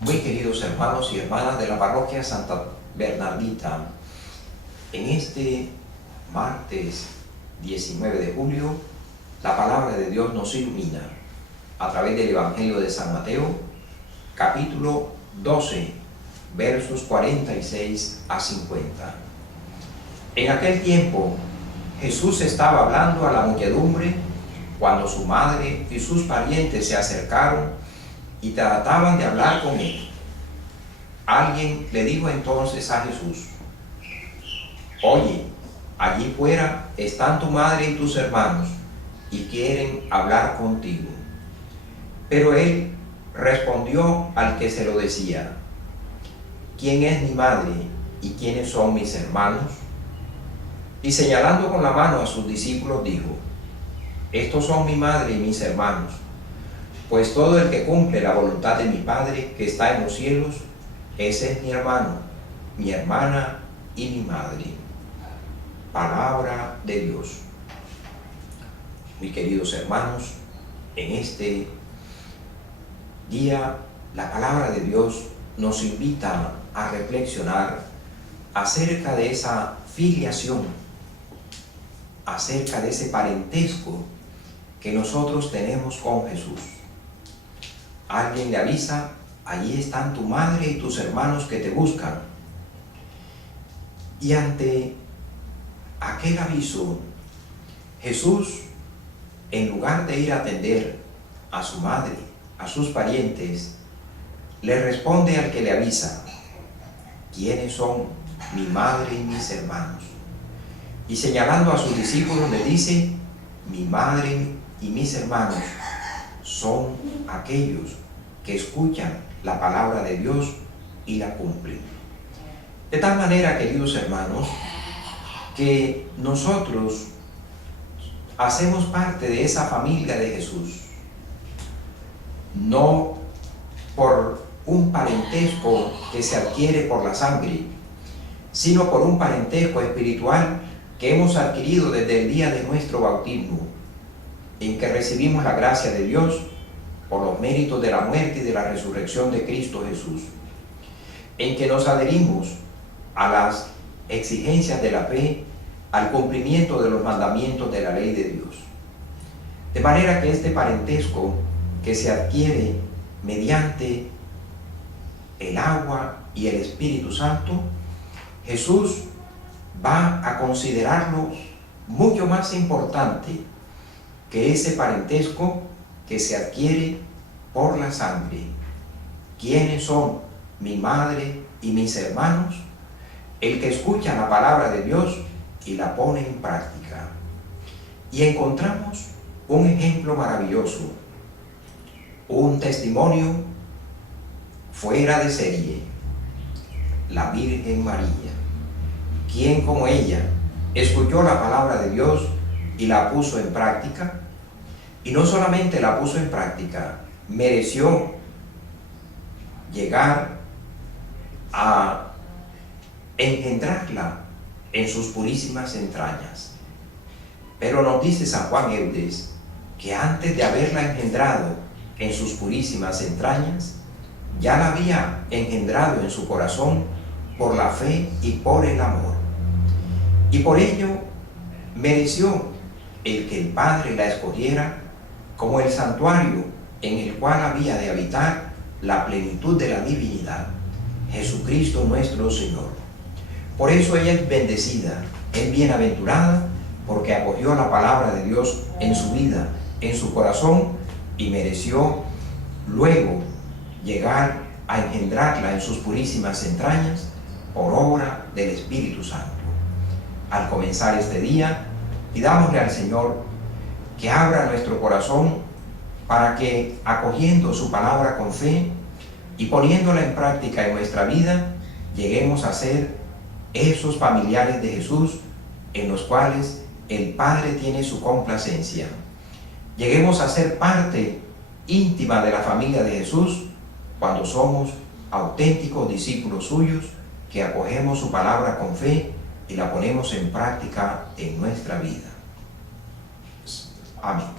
Muy queridos hermanos y hermanas de la parroquia Santa Bernardita, en este martes 19 de julio, la palabra de Dios nos ilumina a través del Evangelio de San Mateo, capítulo 12, versos 46 a 50. En aquel tiempo, Jesús estaba hablando a la muchedumbre cuando su madre y sus parientes se acercaron y trataban de hablar con él. Alguien le dijo entonces a Jesús: «Oye, allí fuera están tu madre y tus hermanos, y quieren hablar contigo». Pero él respondió al que se lo decía: «¿Quién es mi madre y quiénes son mis hermanos?». Y señalando con la mano a sus discípulos dijo: «Estos son mi madre y mis hermanos, pues todo el que cumple la voluntad de mi Padre que está en los cielos, ese es mi hermano, mi hermana y mi madre». Palabra de Dios. Mis queridos hermanos, en este día la palabra de Dios nos invita a reflexionar acerca de esa filiación, acerca de ese parentesco que nosotros tenemos con Jesús. Alguien le avisa: «Allí están tu madre y tus hermanos que te buscan». Y ante aquel aviso, Jesús, en lugar de ir a atender a su madre, a sus parientes, le responde al que le avisa: «¿Quiénes son mi madre y mis hermanos?». Y señalando a sus discípulos le dice: «Mi madre y mis hermanos son aquellos que escuchan la palabra de Dios y la cumplen». De tal manera, queridos hermanos, que nosotros hacemos parte de esa familia de Jesús, no por un parentesco que se adquiere por la sangre, sino por un parentesco espiritual que hemos adquirido desde el día de nuestro bautismo, en que recibimos la gracia de Dios por los méritos de la muerte y de la resurrección de Cristo Jesús, en que nos adherimos a las exigencias de la fe, al cumplimiento de los mandamientos de la ley de Dios. De manera que este parentesco que se adquiere mediante el agua y el Espíritu Santo, Jesús va a considerarlo mucho más importante que ese parentesco que se adquiere por la sangre. ¿Quiénes son mi madre y mis hermanos? El que escucha la palabra de Dios y la pone en práctica. Y encontramos un ejemplo maravilloso, un testimonio fuera de serie: la Virgen María, quien como ella escuchó la palabra de Dios y la puso en práctica. Y no solamente la puso en práctica, mereció llegar a engendrarla en sus purísimas entrañas. Pero nos dice San Juan Eudes que antes de haberla engendrado en sus purísimas entrañas, ya la había engendrado en su corazón por la fe y por el amor. Y por ello mereció el que el Padre la escogiera como el santuario en el cual había de habitar la plenitud de la divinidad, Jesucristo nuestro Señor. Por eso ella es bendecida, es bienaventurada, porque acogió la palabra de Dios en su vida, en su corazón, y mereció luego llegar a engendrarla en sus purísimas entrañas por obra del Espíritu Santo. Al comenzar este día, pidámosle al Señor que abra nuestro corazón para que, acogiendo su palabra con fe y poniéndola en práctica en nuestra vida, lleguemos a ser esos familiares de Jesús en los cuales el Padre tiene su complacencia. Lleguemos a ser parte íntima de la familia de Jesús cuando somos auténticos discípulos suyos que acogemos su palabra con fe y la ponemos en práctica en nuestra vida. Amén.